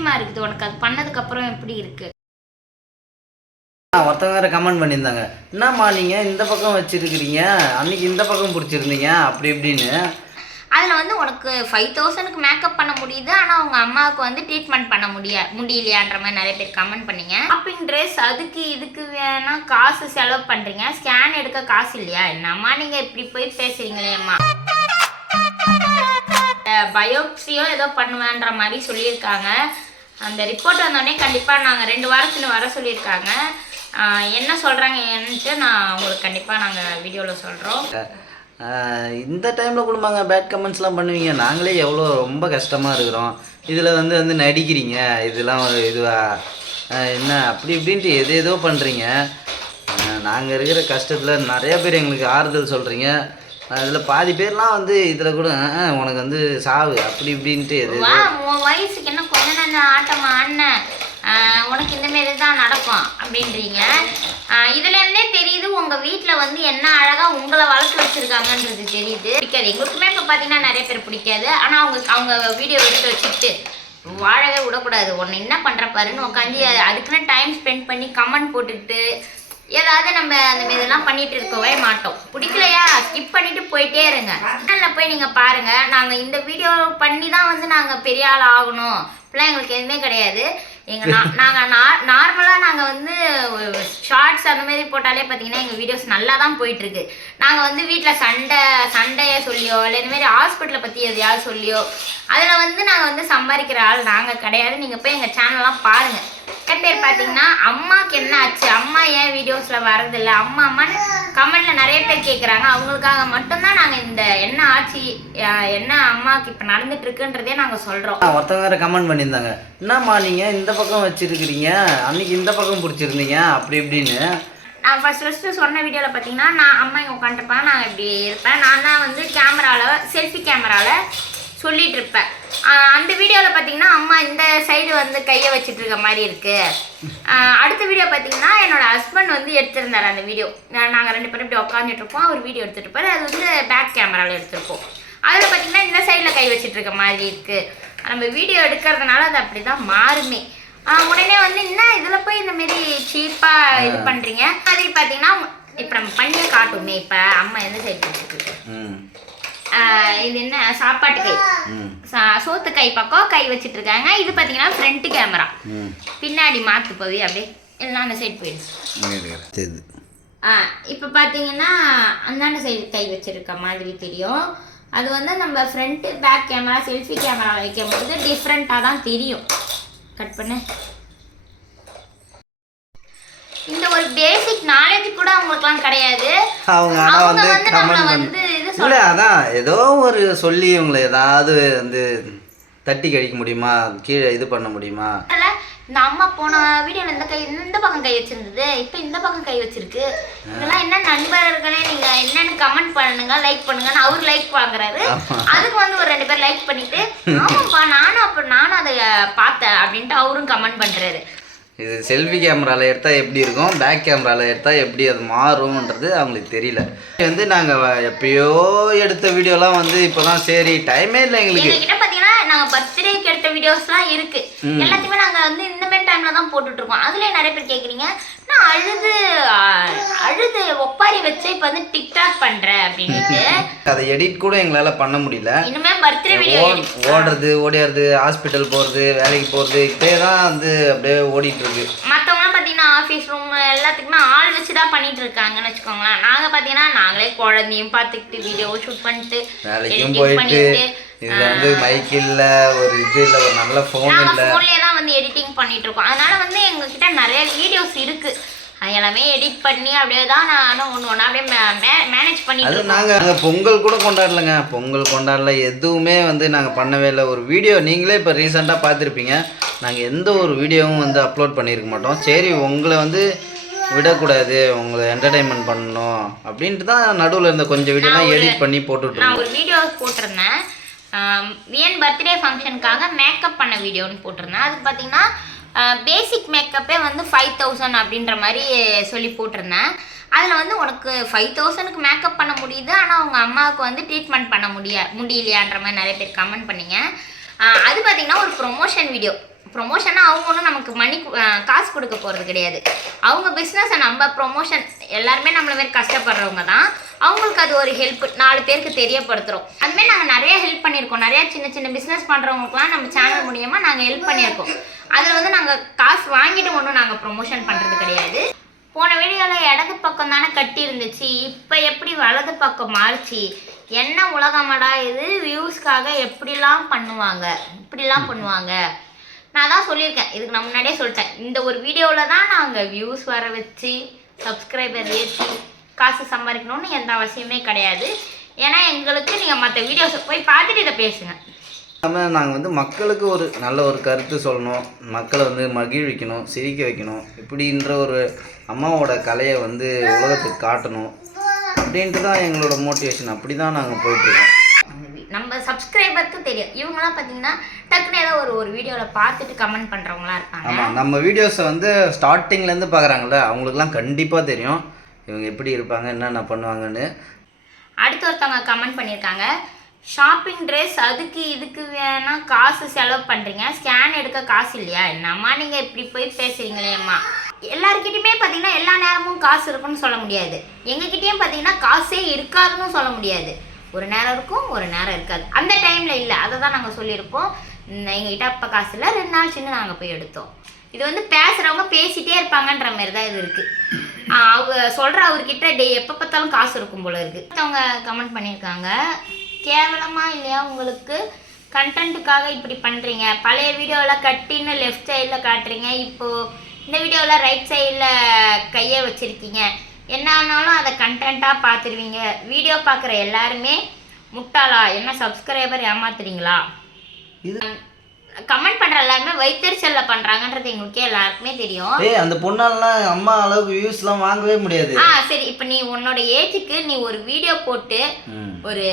எப்படிமா இருக்குது உனக்கு? அது பண்ணதுக்கப்புறம் எப்படி இருக்கு? ஒருத்தவங்க வேறு கமெண்ட் பண்ணியிருந்தாங்க, என்னம்மா நீங்கள் இந்த பக்கம் வச்சுருக்கிறீங்க, அன்றைக்கி இந்த பக்கம் பிடிச்சிருந்தீங்க அப்படி இப்படின்னு. அதில் வந்து உனக்கு 5000க்கு மேக்கப் பண்ண முடியுது, ஆனால் அவங்க அம்மாவுக்கு வந்து ட்ரீட்மெண்ட் பண்ண முடியலையான்ற மாதிரி நிறைய பேர் கமெண்ட் பண்ணீங்க. ஷாப்பிங் ட்ரெஸ் அதுக்கு இதுக்கு வேணா காசு செலவு பண்ணுறீங்க, ஸ்கேன் எடுக்க காசு இல்லையா? என்னம்மா நீங்கள் இப்படி போய் பேசுகிறீங்களேம்மா. பயோப்சியோ ஏதோ பண்ணுவேன்ற மாதிரி சொல்லியிருக்காங்க. அந்த ரிப்போர்ட் வந்தோடனே கண்டிப்பாக நாங்கள் 2 வாரத்தில் வர சொல்லியிருக்காங்க. என்ன சொல்கிறாங்கன்ட்டு நான் உங்களுக்கு கண்டிப்பாக நாங்கள் வீடியோவில் சொல்கிறோம். இந்த டைமில் கொடுப்பாங்க பேட் கமெண்ட்ஸ்லாம் பண்ணுவீங்க, நாங்களே எவ்வளோ ரொம்ப கஷ்டமாக இருக்கிறோம், இதில் வந்து நடிக்கிறீங்க, இதெல்லாம் ஒரு இதுவா என்ன அப்படி இப்படின்ட்டு ஏதோ பண்ணுறீங்க. நாங்கள் இருக்கிற கஷ்டத்தில் நிறைய பேர் எங்களுக்கு ஆறுதல் சொல்கிறீங்க. அதில் பாதி பேர்லாம் வந்து இதில் கூட உனக்கு வந்து சாவு அப்படி இப்படின்ட்டு உன் வயசுக்கு என்ன கொஞ்ச நேரம் ஆட்டமா அண்ணன், உனக்கு இந்தமாரி தான் நடக்கும் அப்படின்றீங்க. இதுலேருந்தே தெரியுது உங்கள் வீட்டில் வந்து என்ன அழகாக உங்களை வளர்த்து வச்சுருக்காங்கன்றது தெரியுது. பிடிக்காது எங்களுக்குமே. இப்போ பார்த்தீங்கன்னா நிறைய பேர் பிடிக்காது. ஆனால் அவங்க வீடியோ எடுத்து வச்சுட்டு வாழவே விடக்கூடாது. ஒன்று என்ன பண்ணுற பாருன்னு உட்காந்து அதுக்குன்னு டைம் ஸ்பெண்ட் பண்ணி கமெண்ட் போட்டுக்கிட்டு ஏதாவது நம்ம அந்த இதெல்லாம் பண்ணிட்டு இருக்கவே மாட்டோம். பிடிக்கலையா ஸ்கிப் பண்ணிட்டு போயிட்டே இருங்க. சேனலில் போய் நீங்கள் பாருங்கள். நாங்கள் இந்த வீடியோ பண்ணி தான் வந்து நாங்கள் பெரிய ஆள் ஆகணும் இப்பெல்லாம் எங்களுக்கு எதுவுமே கிடையாது. நாங்கள் நார்மலாக நாங்கள் வந்து ஷார்ட்ஸ் அந்த மாதிரி போட்டாலே பார்த்தீங்கன்னா எங்கள் வீடியோஸ் நல்லா தான் போயிட்டுருக்கு. நாங்கள் வந்து வீட்டில் சண்டையை சொல்லியோ இல்லை இந்தமாரி ஹாஸ்பிட்டலை பற்றி எதையாவது சொல்லியோ அதில் வந்து நாங்கள் வந்து சம்பாதிக்கிற ஆள் நாங்கள் கிடையாது. நீங்கள் போய் எங்கள் சேனல்லாம் பாருங்கள். நிறைய பேர் பார்த்தீங்கன்னா அம்மாவுக்கு என்ன ஆச்சு, அம்மா ஏன் வீடியோஸில் வரதில்லை, அம்மான்னு கமெண்ட்டில் நிறைய பேர் கேட்குறாங்க. அவங்களுக்காக மட்டும்தான் நாங்கள் இந்த என்ன ஆச்சு என்ன அம்மாவுக்கு இப்போ நடந்துட்டுருக்குன்றதே நாங்கள் சொல்கிறோம். ஒருத்தவங்க வேறு கமெண்ட் பண்ணியிருந்தாங்க, என்னம்மா நீங்கள் இந்த பக்கம் வச்சுருக்கிறீங்க, அன்றைக்கி இந்த பக்கம் பிடிச்சிருந்தீங்க அப்படி இப்படின்னு. நான் ஃபஸ்ட்டு சொன்ன வீடியோவில் பார்த்தீங்கன்னா நான் அம்மா இங்கே உட்காந்துருப்பேன், நான் இப்படி இருப்பேன். நான் தான் வந்து செல்ஃபி கேமராவில் சொல்லிகிட்டு இருப்பேன். அந்த வீடியோவில் பார்த்தீங்கன்னா அம்மா இந்த சைடு வந்து கையை வச்சுட்டு இருக்க மாதிரி இருக்குது. அடுத்த வீடியோ பார்த்தீங்கன்னா என்னோடய ஹஸ்பண்ட் வந்து எடுத்திருந்தார் அந்த வீடியோ. நாங்கள் 2 பேரும் இப்படி உட்காந்துட்டு இருப்போம், அவர் வீடியோ எடுத்துகிட்டு இருப்பார். அது வந்து பேக் கேமராவில் எடுத்துருப்போம். அதில் பார்த்தீங்கன்னா இந்த சைடில் கை வச்சுட்டு இருக்க மாதிரி இருக்குது. நம்ம வீடியோ எடுக்கிறதுனால அது அப்படி தான் மாறுமே. உடனே வந்து என்ன இதில் போய் இந்தமாரி சீப்பாக இது பண்ணுறீங்க. அதே பார்த்தீங்கன்னா இப்போ நம்ம பண்ணியே காட்டுமே. இப்போ அம்மா எந்த சைடு வச்சுட்டு இருக்கு, இது என்ன சாப்பாட்டு கை, சோத்து கை பக்கம் கை வச்சுட்டு இருக்காங்க. இது பார்த்தீங்கன்னா ஃப்ரண்ட் கேமரா, பின்னாடி மாற்று போய் அப்படியே எல்லாம் அந்த சைடு போயிடுச்சு. இப்போ பார்த்தீங்கன்னா அந்தாண்ட சைடு கை வச்சிருக்க மாதிரி தெரியும். அது வந்து நம்ம front back camera selfie camera வைக்கும் போது டிஃப்ரெண்ட்டாக தான் தெரியும். கட் பண்ண இந்த ஒரு பேசிக் நாலேஜ் கூட அவங்களுக்குலாம் கிடையாது. அவங்க வந்து நம்மளை வந்து இல்லை அதான் ஏதோ ஒரு சொல்லி இவங்களை ஏதாவது வந்து தட்டி கழிக்க முடியுமா, கீழே இது பண்ண முடியுமா. இந்த அம்மா போன வீடியோவில் இந்த பக்கம் கை வச்சிருந்தது, இப்போ இந்த பக்கம் கை வச்சிருக்கு. இதெல்லாம் என்ன நண்பர்களே, நீங்கள் என்னென்னு கமெண்ட் பண்ணுங்க, லைக் பண்ணுங்கன்னு அவர் லைக் வாங்குறாரு. அதுக்கு வந்து ஒரு 2 பேர் லைக் பண்ணிட்டு ஆமாப்பா நானும் அதை பார்த்தேன் அப்படின்ட்டு அவரும் கமெண்ட் பண்ணுறாரு. இது செல்ஃபி கேமராவில் எடுத்தால் எப்படி இருக்கும், பேக் கேமராவில் எடுத்தால் எப்படி அது மாறும்ன்றது அவங்களுக்கு தெரியல. வந்து நாங்கள் எப்பயோ எடுத்த வீடியோலாம் வந்து இப்போ தான் சரி டைமே இல்லை எங்களுக்கு. எங்ககிட்ட பார்த்தீங்கன்னா நாங்கள் பர்த்டேக்கு எடுத்த வீடியோஸ்லாம் இருக்குது. எல்லாத்தையுமே நாங்கள் வந்து இந்த மாதிரி டைமில் தான் போட்டுட்ருக்கோம். அதுலேயே நிறைய பேர் கேட்குறீங்க, நான் அழுது ஒப்பாரி வச்சு இப்போ வந்து டிக்டாக் பண்ணுறேன் அப்படின்ட்டு. அதை எடிட் கூட எங்களால் பண்ண முடியல. இனிமே பர்த்டே வீடியோ ஓடியாருது ஹாஸ்பிட்டல் போகிறது வேலைக்கு போகிறது இப்படியே தான் வந்து அப்படியே ஓடிட்டு இருக்கு. மற்றவங்களாம் பார்த்தீங்கன்னா ஆஃபீஸ் ரூம் எல்லாத்துக்குமே ஆள் வச்சு தான் பண்ணிட்டு இருக்காங்கன்னு வச்சுக்கோங்களேன். நாங்கள் பார்த்தீங்கன்னா நாங்களே குழந்தையும் பார்த்துக்கிட்டு வீடியோ ஷூட் பண்ணிட்டு வேலைக்கும் போயிட்டு இதில் வந்து மைக் இல்லை, ஒரு இது இல்லை, ஒரு நல்ல ஃபோன் இல்லை, ஃபோன்லேயே தான் வந்து எடிட்டிங் பண்ணிட்டு இருக்கோம். அதனால வந்து எங்ககிட்ட நிறைய வீடியோஸ் இருக்குது. எல்லாமே எடிட் பண்ணி அப்படியே தான் நானும் ஒன்று அப்படியே மேனேஜ் பண்ணி. அது நாங்கள் பொங்கல் கூட கொண்டாடலைங்க, பொங்கல் கொண்டாடல, எதுவுமே வந்து நாங்கள் பண்ணவே இல்லை. ஒரு வீடியோ நீங்களே இப்போ ரீசெண்டாக பார்த்துருப்பீங்க, நாங்கள் எந்த ஒரு வீடியோவும் வந்து அப்லோட் பண்ணியிருக்க மாட்டோம். சரி உங்களை வந்து விடக்கூடாது, உங்களை என்டர்டைன்மெண்ட் பண்ணணும் அப்படின்ட்டு தான் நடுவில் இருந்த கொஞ்சம் வீடியோலாம் எடிட் பண்ணி போட்டுட்ருக்கோம். நான் ஒரு வீடியோ போட்டிருந்தேன், வியன் பர்த்டே ஃபங்க்ஷனுக்காக மேக்கப் பண்ண வீடியோன்னு போட்டிருந்தேன். அதுக்கு பார்த்தீங்கன்னா பேசிக் மேக்கப்பே வந்து 5000 அப்படின்ற மாதிரி சொல்லி போட்டிருந்தேன். அதில் வந்து உனக்கு 5000க்கு மேக்கப் பண்ண முடியுது, ஆனால் அவங்க அம்மாவுக்கு வந்து ட்ரீட்மெண்ட் பண்ண முடியலையான்ற மாதிரி நிறைய பேர் கமெண்ட் பண்ணிங்க. அது பார்த்திங்கன்னா ஒரு ப்ரொமோஷன் வீடியோ. ப்ரொமோஷனாக அவங்க ஒன்றும் நமக்கு காசு கொடுக்க போகிறது கிடையாது. அவங்க பிஸ்னஸை நம்ம ப்ரொமோஷன் எல்லாருமே நம்மள மாரி கஷ்டப்படுறவங்க தான். அவங்களுக்கு அது ஒரு ஹெல்ப், 4 பேருக்கு தெரியப்படுத்துகிறோம். அதுமாரி நாங்கள் நிறைய ஹெல்ப் பண்ணியிருக்கோம். நிறையா சின்ன சின்ன பிஸ்னஸ் பண்ணுறவங்களுக்குலாம் நம்ம சேனல் மூலியமாக நாங்கள் ஹெல்ப் பண்ணியிருக்கோம். அதில் வந்து நாங்கள் காசு வாங்கிட்டு ஒன்றும் நாங்கள் ப்ரொமோஷன் பண்ணுறது கிடையாது. போன வீடியோவில் இடது பக்கம் தானே கட்டி இருந்துச்சு, இப்போ எப்படி வலது பக்கம் மாறிச்சு? என்ன உலகமாடா இது? வியூஸ்க்காக எப்படிலாம் பண்ணுவாங்க, இப்படிலாம் பண்ணுவாங்க. நான் தான் சொல்லியிருக்கேன், இதுக்கு நான் முன்னாடியே சொல்லிட்டேன். இந்த ஒரு வீடியோவில் தான் நாங்கள் வியூஸ் வர வச்சு சப்ஸ்கிரைபர் ஏற்றி காசு சம்பாதிக்கணும்னு எந்த அவசியமே கிடையாது. ஏன்னா எங்களுக்கு நீங்கள் மற்ற வீடியோஸை போய் பார்த்துட்டு இதை பேசுங்க. நாங்கள் வந்து மக்களுக்கு ஒரு நல்ல ஒரு கருத்து சொல்லணும், மக்களை வந்து மகிழ்விக்கணும், சிரிக்க வைக்கணும், இப்படின்ற ஒரு அம்மாவோட கலையை வந்து உலகத்துக்கு காட்டணும் அப்படின்ட்டு தான் எங்களோட மோட்டிவேஷன். அப்படி தான் நாங்கள் போயிட்டுருக்கோம். நம்ம சப்ஸ்கிரைபருக்கு தெரியும். இவங்களாம் பார்த்தீங்கன்னா டக்குன்னு ஏதோ ஒரு வீடியோவில் பார்த்துட்டு கமெண்ட் பண்ணுறவங்களாம் இருப்பாங்க. ஆமாம், நம்ம வீடியோஸை வந்து ஸ்டார்டிங்லேருந்து பார்க்குறாங்கல்ல, அவங்களுக்குலாம் கண்டிப்பாக தெரியும் இவங்க எப்படி இருப்பாங்க, என்னென்ன பண்ணுவாங்கன்னு. அடுத்து ஒருத்தவங்க கமெண்ட் பண்ணியிருக்காங்க, ஷாப்பிங் ட்ரெஸ் அதுக்கு இதுக்கு வேணா காசு செலவு பண்ணுறீங்க, ஸ்கேன் எடுக்க காசு இல்லையா? என்னம்மா நீங்கள் இப்படி போய் பேசுகிறீங்களேம்மா. எல்லாருக்கிட்டையுமே பார்த்தீங்கன்னா எல்லா நேரமும் காசு இருக்குன்னு சொல்ல முடியாது. எங்ககிட்டயும் பார்த்தீங்கன்னா காசே இருக்காதுன்னு சொல்ல முடியாது. ஒரு நேரம் இருக்கும், ஒரு நேரம் இருக்காது. அந்த டைமில் இல்லை, அதை தான் நாங்கள் சொல்லியிருப்போம். எங்ககிட்ட அப்போ காசு இல்லை, 2 நாள் சின்ன நாங்கள் போய் எடுத்தோம். இது வந்து பேசுகிறவங்க பேசிகிட்டே இருப்பாங்கன்ற மாதிரி தான் இது இருக்குது. அவங்க சொல்கிற அவர்கிட்ட எப்போ பார்த்தாலும் காசு இருக்கும் போல இருக்குது. அவங்க கமெண்ட் பண்ணியிருக்காங்க, கேவலமா இல்லையா உங்களுக்கு? கண்டென்ட்டுக்காக இப்படி பண்ணுறீங்க. பழைய வீடியோவில் கட்டின்னு லெஃப்ட் சைடில் காட்டுறீங்க, இப்போது இந்த வீடியோவில் ரைட் சைடில் கையை வச்சுருக்கீங்க. என்ன ஆனாலும் அதை கண்டென்ட்டாக பார்த்துருவீங்க. வீடியோ பார்க்குற எல்லாருமே முட்டாளா? என்ன சப்ஸ்கிரைபர் ஏமாத்துறீங்களா? இது கமெண்ட் பண்ணுற எல்லாருமே வைத்தறிச்சலில் பண்ணுறாங்கன்றது எங்களுக்கே எல்லாருக்குமே தெரியும். அந்த பொண்ணாலாம் அம்மா அளவுக்கு வியூஸ்லாம் வாங்கவே முடியாது. சரி, இப்போ நீ உன்னோட ஏஜுக்கு நீ ஒரு வீடியோ போட்டு ஒரு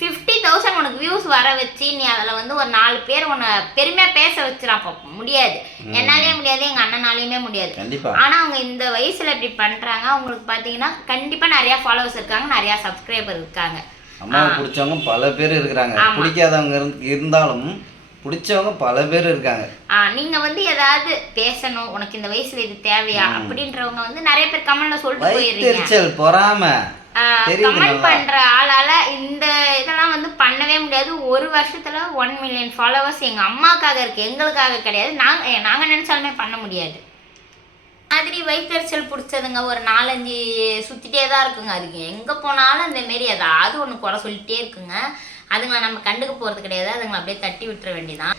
50,000 உனக்கு வியூஸ் வர வச்சு நீ அதில் வந்து ஒரு 4 பேர் உன்னை பெருமையாக பேச வச்சுறாப்ப முடியாது. என்னாலே முடியாது, எங்கள் அண்ணனாலேயுமே முடியாது. ஆனால் அவங்க இந்த வயசில் இப்படி பண்ணுறாங்க. அவங்களுக்கு பார்த்தீங்கன்னா கண்டிப்பாக நிறையா ஃபாலோவர்ஸ் இருக்காங்க, நிறையா சப்ஸ்கிரைபர் இருக்காங்க. அம்மாவை பிடிச்சவங்க பல பேர் இருக்கிறாங்க, பிடிக்காதவங்க இருந்தாலும் பிடிச்சவங்க பல பேர் இருக்காங்க. நீங்கள் வந்து ஏதாவது பேசணும், உனக்கு இந்த வயசுல இது தேவையா அப்படின்றவங்க வந்து நிறைய பேர் கமெண்ட்ல சொல்லிட்டு போயிருக்கீங்க. பொறாம கமெண்ட் பண்ற ஆளால இந்த இதெல்லாம் வந்து பண்ணவே முடியாது. ஒரு வருஷத்துல 1 மில்லியன் ஃபாலோவர்ஸ் எங்க அம்மாக்காக இருக்கு, எங்களுக்காக கிடையாது. நாங்க நினைச்சாலுமே பண்ண முடியாது. மாதிரி வயிற்றுச்சல் பிடிச்சதுங்க ஒரு 4-5 சுத்திட்டே தான் இருக்குங்க. அதுக்கு எங்க போனாலும் இந்த மாரி ஏதாவது ஒன்று குறை சொல்லிட்டே இருக்குங்க. அதுங்களை நம்ம கண்டுக்க போறது கிடையாது, அதுங்களை அப்படியே தட்டி விட்டுற வேண்டியதான்.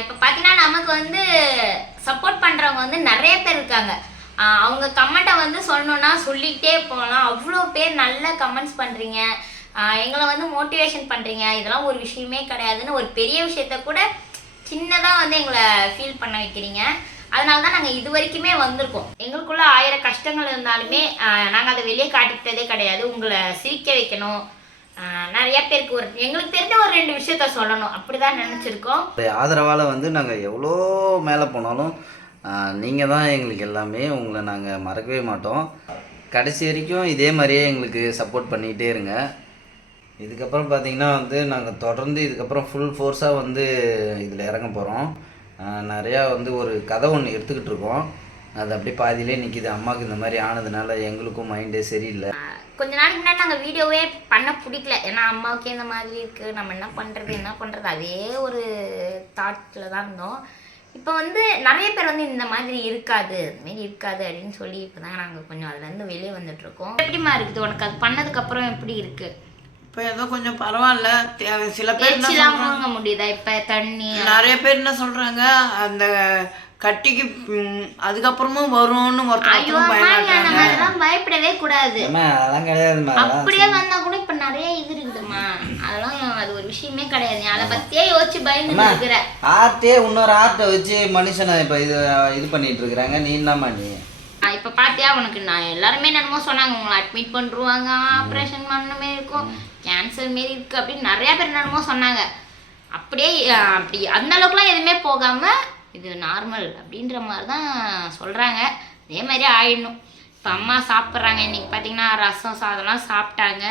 இப்போ பார்த்தீங்கன்னா நமக்கு வந்து சப்போர்ட் பண்றவங்க வந்து நிறைய பேர் இருக்காங்க. அவங்க கமெண்ட்டை வந்து சொல்லணுன்னா சொல்லிக்கிட்டே போகலாம். அவ்வளோ பேர் நல்ல கமெண்ட்ஸ் பண்ணுறீங்க, எங்களை வந்து மோட்டிவேஷன் பண்ணுறீங்க. இதெல்லாம் ஒரு விஷயமே கிடையாதுன்னு ஒரு பெரிய விஷயத்த கூட சின்னதாக வந்து எங்களை ஃபீல் பண்ண வைக்கிறீங்க. அதனால தான் நாங்கள் இது வரைக்குமே வந்திருக்கோம். எங்களுக்குள்ள 1000 கஷ்டங்கள் இருந்தாலுமே நாங்கள் அதை வெளியே காட்டிக்கிட்டதே கிடையாது. உங்களை சிரிக்க வைக்கணும், நிறைய பேருக்கு எங்களுக்கு தெரிஞ்ச ஒரு 2 விஷயத்த சொல்லணும், அப்படிதான் நினச்சிருக்கோம். ஆதரவால் வந்து நாங்கள் எவ்வளோ மேலே போனாலும் நீங்கள் தான் எங்களுக்கு எல்லாமே. உங்களை நாங்கள் மறக்கவே மாட்டோம். கடைசி வரைக்கும் இதே மாதிரியே எங்களுக்கு சப்போர்ட் பண்ணிக்கிட்டே இருங்க. இதுக்கப்புறம் பார்த்திங்கன்னா வந்து நாங்கள் தொடர்ந்து இதுக்கப்புறம் ஃபுல் ஃபோர்ஸாக வந்து இதில் இறங்க போகிறோம். நிறையா வந்து ஒரு கதை ஒன்று எடுத்துக்கிட்டு இருக்கோம். அது அப்படியே பாதியிலே நிற்கிது. அம்மாவுக்கு இந்த மாதிரி ஆனதுனால எங்களுக்கும் மைண்டே சரியில்லை. கொஞ்ச நாளைக்கு முன்னாடி நாங்கள் வீடியோவே பண்ண பிடிக்கல. ஏன்னா அம்மாவுக்கே இந்த மாதிரி இருக்குது, நம்ம என்ன பண்ணுறது அதே ஒரு தாட்டில் தான் இருந்தோம். இப்போ வந்து நிறைய பேர் வந்து இந்த மாதிரி இருக்காது, இதுமாரி இருக்காது அப்படின்னு சொல்லி இப்போ தான் நாங்கள் கொஞ்சம் அதுலேருந்து வெளியே வந்துட்டுருக்கோம். எப்படிமா இருக்குது உனக்கு அது பண்ணதுக்கப்புறம் எப்படி இருக்குது? இப்போ ஏதோ கொஞ்சம் பரவாயில்ல. சில பேர் வாங்க முடியுதா? இப்போ தண்ணி நிறைய பேர் என்ன சொல்கிறாங்க, அந்த கட்டிக்கு அதுக்கப்புறமும் வரும்னு பயப்படவே கூடாது. அப்படியே வந்தா கூட இப்ப நிறைய இது இருக்குதுமா, அதெல்லாம் அது ஒரு விஷயமே கிடையாது. அதை பத்தியே யோசிச்சு பயந்து இருக்கிற ஆர்ட்டே இன்னொரு ஆர்ட்டை வச்சு மனுஷனை இப்ப இது பண்ணிட்டு இருக்கிறாங்க. நீ என்னமா நீ இப்ப பாத்தியா, உனக்கு நான் எல்லாருமே என்னமோ சொன்னாங்க, உங்களை அட்மிட் பண்ணுவாங்க, ஆப்ரேஷன் பண்ண மாரி இருக்கும், கேன்சர் மாரி இருக்கு அப்படின்னு நிறைய பேர் என்னமோ சொன்னாங்க. அப்படியே அப்படி அந்த அளவுக்குலாம் எதுவுமே போகாம இது நார்மல் அப்படின்ற மாதிரி தான் சொல்கிறாங்க. அதே மாதிரி ஆயிடணும். இப்போ அம்மா சாப்பிட்றாங்க. இன்றைக்கி பார்த்திங்கன்னா ரசம் சாதம்லாம் சாப்பிட்டாங்க.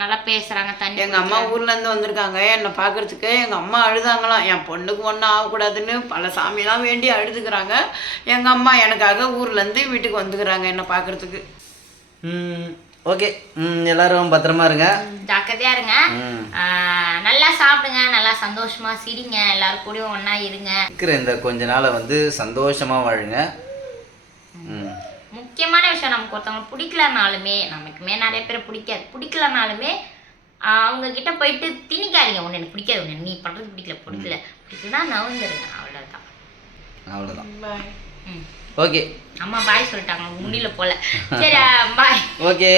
நல்லா பேசுறாங்க. தண்ணி எங்கள் அம்மா ஊர்லேருந்து வந்திருக்காங்க என்னை பார்க்குறதுக்கு. எங்கள் அம்மா அழுதாங்களாம், என் பொண்ணுக்கு ஒன்றும் ஆகக்கூடாதுன்னு பல சாமியெல்லாம் வேண்டி அழுதுக்கிறாங்க. எங்கள் அம்மா எனக்காக ஊர்லேருந்து வீட்டுக்கு வந்துக்கிறாங்க என்னை பார்க்குறதுக்கு. ஓகே, எல்லாரும் பத்திரமா இருங்க, ஜாக்கிரதையா இருங்க. நல்லா சாப்பிடுங்க, நல்லா சந்தோஷமா சிரிங்க, எல்லாரும் கூடயும் ஒண்ணா இருங்க. இருக்கிற இந்த கொஞ்ச நாளை வந்து சந்தோஷமா வாழுங்க. முக்கியமான விஷயம், நமக்கு ஒருத்தவங்க பிடிக்கலனாலுமே, நமக்குமே நிறைய பேர் பிடிக்கலனாலுமே அவங்க கிட்ட போயிட்டு திணிக்காதீங்க. ஒன்று எனக்கு பிடிக்காது, ஒன்று நீ பண்றது பிடிக்கலன்னா நவுந்துருங்க. அவ்வளோதான். பாய். ம் ஓகே, அம்மா பாய் சொல்லிட்டாங்க, முடியல போல. சரி பாய். ஓகே.